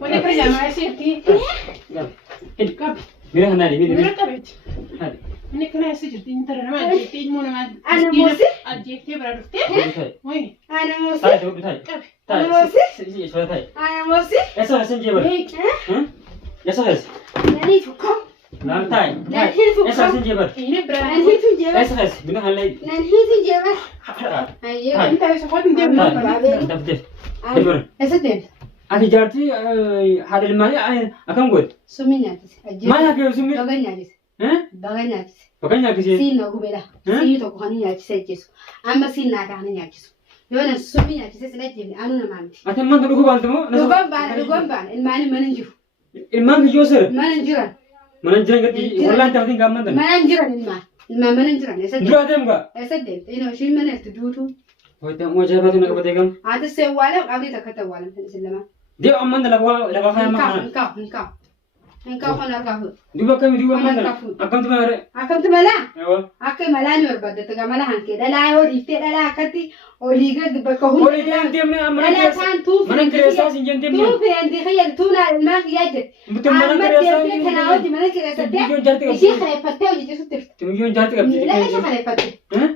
ولا كرجع ما يصيرتي كاب مين هنالي مين من كبت هذا من كنا يسجلتي انت ما جيتي مو ما أنا موسى اجيتي برا رفتي هاي وين أنا موسى هاي تقول هاي أنا موسى ايش هاي أنا موسى يا سهل سنجيبر ها يا سهل ناني تكم نعم تاي ناني يا سهل تكم سنجيبر هنا برا ناني يا تجيبه سهل من هنالي ناني تجيبه أيوه انت ايش اخوات ندير دفتر دفتر أسدين أنت جارتي هذا المال أكم قلت سمينا ما ياكل سمي بغينا جس ها بغينا جس بكين ياكل سينا قبلا سينا تكوني ياكل سجس أما سينا كان ياكل يوانا سمينا جس سنجيبني أنا ما عندي أنت ما تقول بالتمو لقوم بان المال ما ننجو المال يوسر ما ننجران ما نجرن قتي ولا أنت هتين كم مدن ما ننجران المال ما ننجران يسدين جوا تيم كا يسدين إنه شيء ما نستدوتو ويتا مو جابت نك بديكم هذا سوالف قبل تكتوالم تنسلما دي أمان لبوا خير ما إنكا خنا ركابو دوبا كم دوبا أمان أكم تمارة أكم تملا أيوة أكم ملا نور بدت تجملا هنكي لا هو ريفت لا كتي وليجا بكهون هو اللي تيم أمان لا كان تو من كريستا سنجن تيم تو في عندي خيال تو لا الماء يجد بتم من كريستا كان أودي من كريستا تيم جارتك إيش خلي فتة وجي تسوتف تيم جارتك لا إيش خلي فتة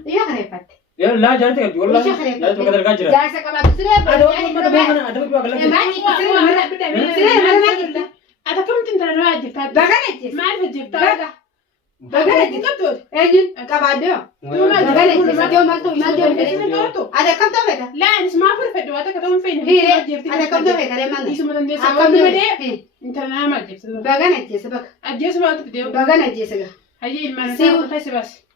إيه خلي فتة يا لا جارتك والله لا تبغى ترجع جالسة كمان تسرع أدوات ما أدوات بقى ما عندي تسرع مرة تسرع مرة ما جبت أنا كم تندر ما جبت بغنتي ما أعرف جبت بغنتي كتور أجل كبادو بغنتي يوم ما تو ada kam to beta لا أنا ما أعرف فدواتك كتوم فين ada kam to beta le manda اسمه ده akam to beta انت أنا ما جبت بغنتي سبك أجلس ما تبدأ بغنتي سبك هاي المال سيو. بس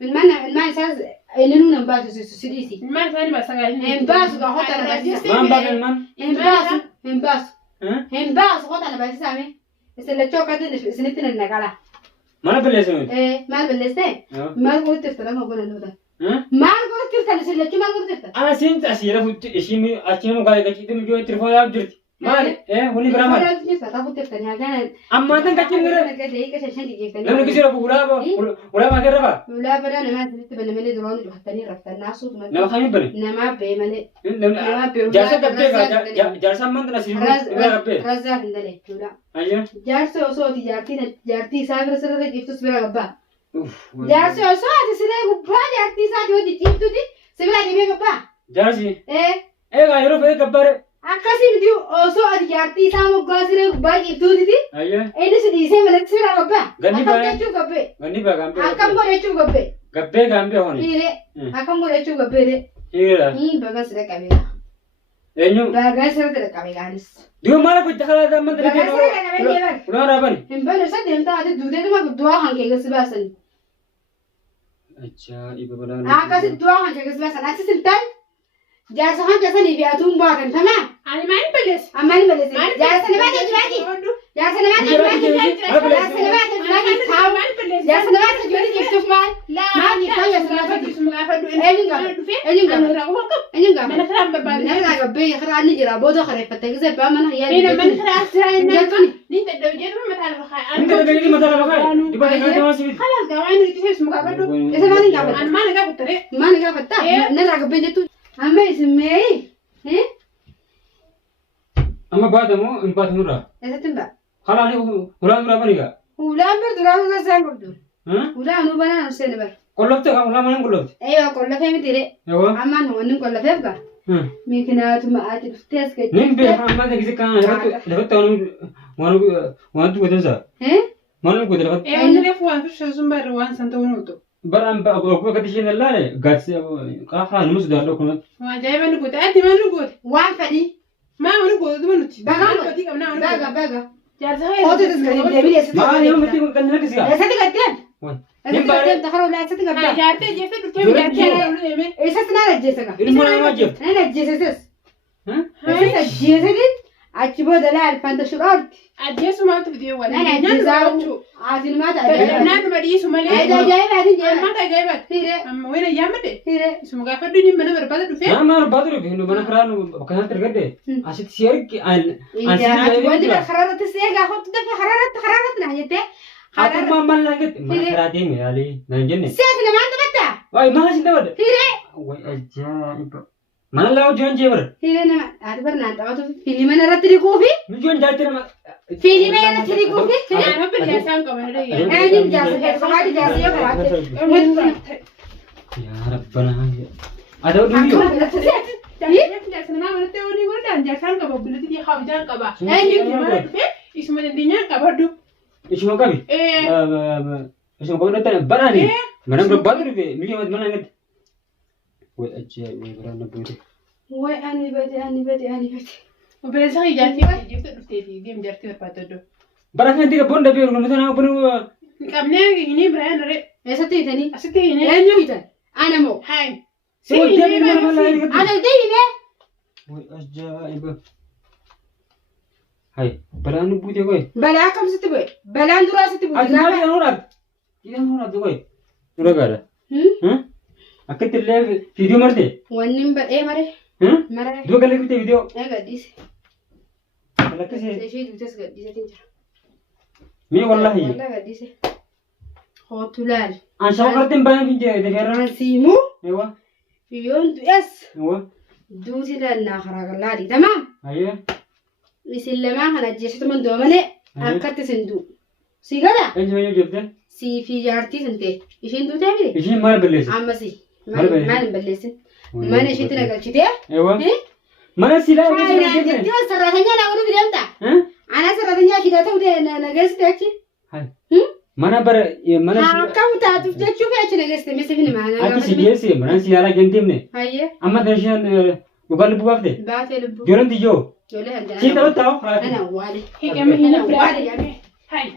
الماء ساز إنه نبات سديسي المال ثاني بس إنباس قهوة أنا بس ما بقى المن إنباس قهوة أنا بس سامي إسلا كده سنتين النقالة ما نبلسون ما بلسته ما قلت تفتح ما قلنا نودا ما قلت تفتح إسلا ما قلت تفتح أنا سنت أسيرة فوت إشيمي أشيمو قاعد كذي تمجوا تلفون يا بجرت ما هوني برامج لا تفتح تفتح تفتح يا كان أما أنت كذي أنا كده هيك عشان تيجي لما كسر أبو ولا ما كربا ولا بنا أنا ما تريد بنا من درون جهتني رفت الناس وما نما خامي بني نما بمن جالس كبتة جالس ما أنت نسيب ولا كبتة رزق عندنا ولا أيوة جالس أوسو جارتي سافر سر جيفتو سبلا غبا جالس أوسو تسير غبا جارتي ساجو جيفتو دي سبلا جيبه غبا جالس إيه غيره في كبارة akasi video oso adiyarti samu gasire bagi tuditi أيوة edis di se melet sira gabba Gani ba? akam chu gabbe غني بقى كم akam go chu gabbe كبتة كم بيه هوني ire akam go chu gabbe re إيه baga sira kabila إنه baga sira tere kabila anis دو ما له كنت خلاص ما baga تري sira kabila ye ولا رابني hembal sa demta ade dude ma dua hanke gasbasan अच्छा इब बना akasi dua hanke gasbasan asis sintai jasa hanke sani bi atum ba kan tamam أنا ما أنبلس amani balese jasa ne ba ke jwaji jasa ne ba ke jwaji jasa ne ba ke jwaji taw jasa ne ba ke jwaji giftuf mal لا ما في حاجة اسمها فدو اسمها فدو أيوة. أنا رغوكم أنينغا من خرام ببالي نرجع قبي خرا نجي رابودو خرا فتة زي بامنا هي هنا من خرام سراي جاتوني نيت الدوجات ما تعرف خاي أنت تبغى مثلا بخير دي بقى كذا ما سويت خلاص قاعدين نجي اسمه فدو إذا ما نجا أنا ما نجا بالطريق ما نجا فتة نرجع قبي جاتو أما اسمه إيه أما بعد مو إن بعد مرة إذا تنبأ خلاص هو ولا مرة بنيجا ولا برد ولا ولا زين برد ها ولا أنا بنا نسينا بر قلبت ولا ما نقلبت أيوة كل فهم تري أيوة أما هو نقول لا فهم ممكن أتوما أتبستيس كده نيم بيه أما ده كذا كان لفت وانا تقول ذا ما نقول لفت إيه أنا ليه فوان فيش زومبر وان سنتونوتو برام بقول كده شيء لا لا قاس كافر نمس ده لو كنا ما جاي ما نقول أدي ما نقول وان فدي ما نقول ده ما نتي بقى بدي كم نعمل بقى جالس هاي هو تسكت دبي يا ستي ما يوم تيجي كنا كذا يا ستي قدام وين يا ستي قدام دخلوا لا ستي ما قدام جارتي جيت دكتور جارتي إيش أصلا رجيسك المهم ما جبت أنا رجيسك ها إيش رجيسك أتشبه دلال فانت شو أرد أجلس ما تبدي ولا أنا جزاو عادين ما تعرف أنا ما بدي اسمه ليه هذا جاي بعدين جاي ما تجايبت هيرة أما وين أيامته هيرة اسمه قاعد فدوني من بربادة دفع ما بدر به إنه بنا فرانو كان ترقده عشان تسيرك عن ودي الحرارة تسير أخذ تدفع حرارة نهايته حتى ما لقيت ما فرادين يا لي نجني سياسة لما أنت بتاع واي ما هسي تبغى هيرة واي أجايب Mana lawa John Jever. Hiriira nama ati bara naan taphatu fiilima irratti dhiquufi John jaatti nama. fiilima irratti dhiquufi Nama bilchaasaan qaban dhagee. eenyuun jaarsa keessa haati jaarsa yoo qabaatte Yaa Rabbana. Adau dulu. Nama manatti horii godhan jaasaan qaba bilatti habjaan qaba. Eenyu? Isuma dandeenyaa qabadhu. Isuma kami? Isuma kami datang barani. Mana berbadur be, miliamat mana ingat? Woi aja, woi berana budi. way ani bade Obboleessa ijaartii jirtu dhufteefi deem jaartii barbaadadhu. Barang nanti ke bonda biar rumah sana apa nih? Qabnee inni biraan ree. eessatti hitanii Asitti inni. eenyu hitan ana moo Hai. Semua dia ni mana mana ini? ana deeyine Woi aja, ibu. Hai, berana budi koi. balaa akkamsitti bu'e balaan duraa sitti bu'e Aja mana yang orang? Yang orang tu koi. Sudah ada. Aku terlihat video merde. wanni hin badhee mare mare Dua kali kita video. gadhiise Kalau tu sih, ishee duutes gadhiisetiin jira ni wallahi. wallah gadhiise hootu laal Ansau kertin banyak video, dah kira. ansiimuu Ewa, biyyoon du'es ewa. duuti lannaa karaa gallaadhi tamaam Ayo. isin lamaan kana ajjeesitu mandoo malee akkatti isin du'u si gala Kan cuma ni jawab sii fi jaartii sin ta'e ishiin duutee miti Isin mana belis. ammasi Maal bahe? maal hin balleessin mana ishiitti nagalchitee Ewa. Mana sila ni Faayidaan sila jettee kita. sarratanyaa naa godhuu fideemta Hah? ana sarratanyaa shidaa ta'uu nageessite achi Hai. Mana ber, mana akkam taatuuf jechuuf achi nageessite misi fi nimaa Ati si dia sih, mana si ala gentim ni. hayyee Amma dashan bukan lupa apa deh. baatee lubbuu Joran tijo. ijoollee Si tahu hanjaa tahu. ana waale Hiikame hin ana waale yaame Hai.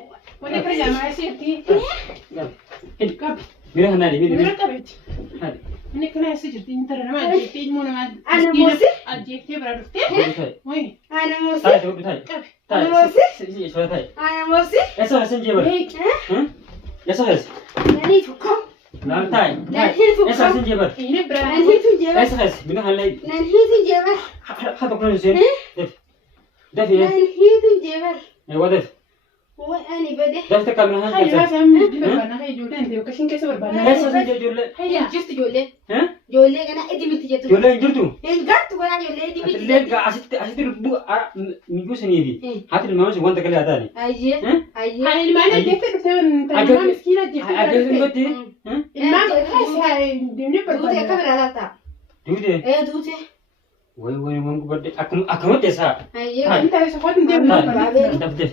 Wanni kira jaamaa isiitti. Qab. Mira hana ni, Bira mira. qabeeti. Hai. Inni kana isi jirti inni tara nama ajjeettee ilmoo namaa. Ana moosi? Ajjeettee bira dhuftee. Hai. Wayii. ana moosi Tai, tahu tai. Qabe. Tai. Mosi? Si, sudah tai. ana moosi Esok hasil je ber. Hah? Esok hasil. nanii tokko Nah, tai. Tai. Esok hasil je ber. Inni bira. nan hiitu jeeba Esok hasil. Bina halai. nan hiitu jeeba Hatu kan sih. Def. Def ya. nan hiitu jeeba Ewa def. way ani bade Def tak kami Hai hal yaa kerja. saamni barbaadna hai ijoolleen ta'e akkasiin keessa barbaadna. Esok hasil je jual. Hayyaa. jirtu ijoollee Hah? ijoollee kana idimitti jettu Jual yang jurtu. hin gartu godhaa ijoollee idimitti Ati lega asit bu minggu sendiri. Hati lima masih wanta kali ada nih. ayyee Hah? ayyee Haan ilmaan ajjeettee dhuftee ilmaan miskiina ajjeettee Ada bira yang dhuftee. berarti. Hah? Ilmaan deemnee duute akka barbaadna. biraa laata Dude. duute Woi woi mau gue berarti aku mau desa. ayyee Hai. Inni taa'ee sofaatti hin deemnu Tai. barbaadna. Daf daf.